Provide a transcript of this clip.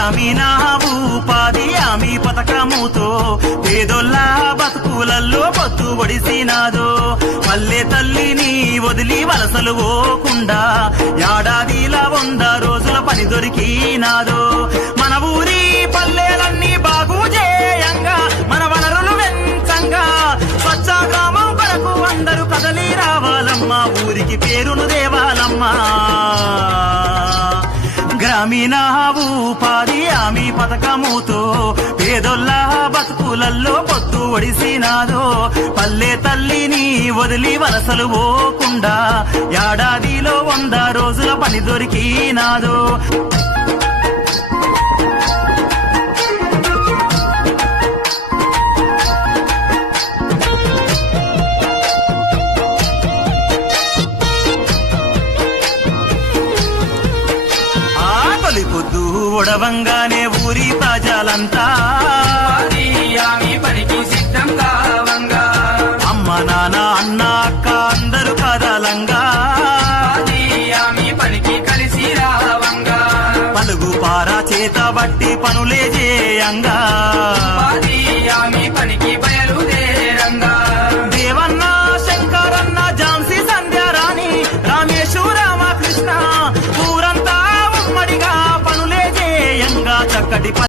గ్రామీణ ఉపాధి హామీ పథకముతో పేదోళ్ళ బతుకులల్లో పొత్తు ఒడిసినాదో పల్లె తల్లిని వదిలి వలసలు పోకుండా ఏడాదిలా 100 రోజుల పని దొరికినాదో మన ఊరి పల్లెలన్నీ బాగు చేయంగా మన వనరులు వెంచంగా స్వచ్ఛ గ్రామం కొరకు అందరూ కదలి రావాలమ్మా ఊరికి పేరును దేవాలమ్మా గ్రామీణ ఉపాధి హామీ పథకముతో పేదోళ్ళ బతుకులల్లో పొత్తు ఒడిసినాదో పల్లె తల్లిని వదిలి వలసలు పోకుండా ఏడాదిలో 100 రోజుల పని దొరికినాదో పొద్దు ఒడవంగానే ఊరి ప్రజలంతా పనికి సిద్ధం కావంగా అమ్మ నాన్న అన్న అక్క అందరూ కదలంగా పనికి కలిసి రావంగా పలుగు పారా చేత బట్టి పనులే చేయంగా పనికి బయలుదే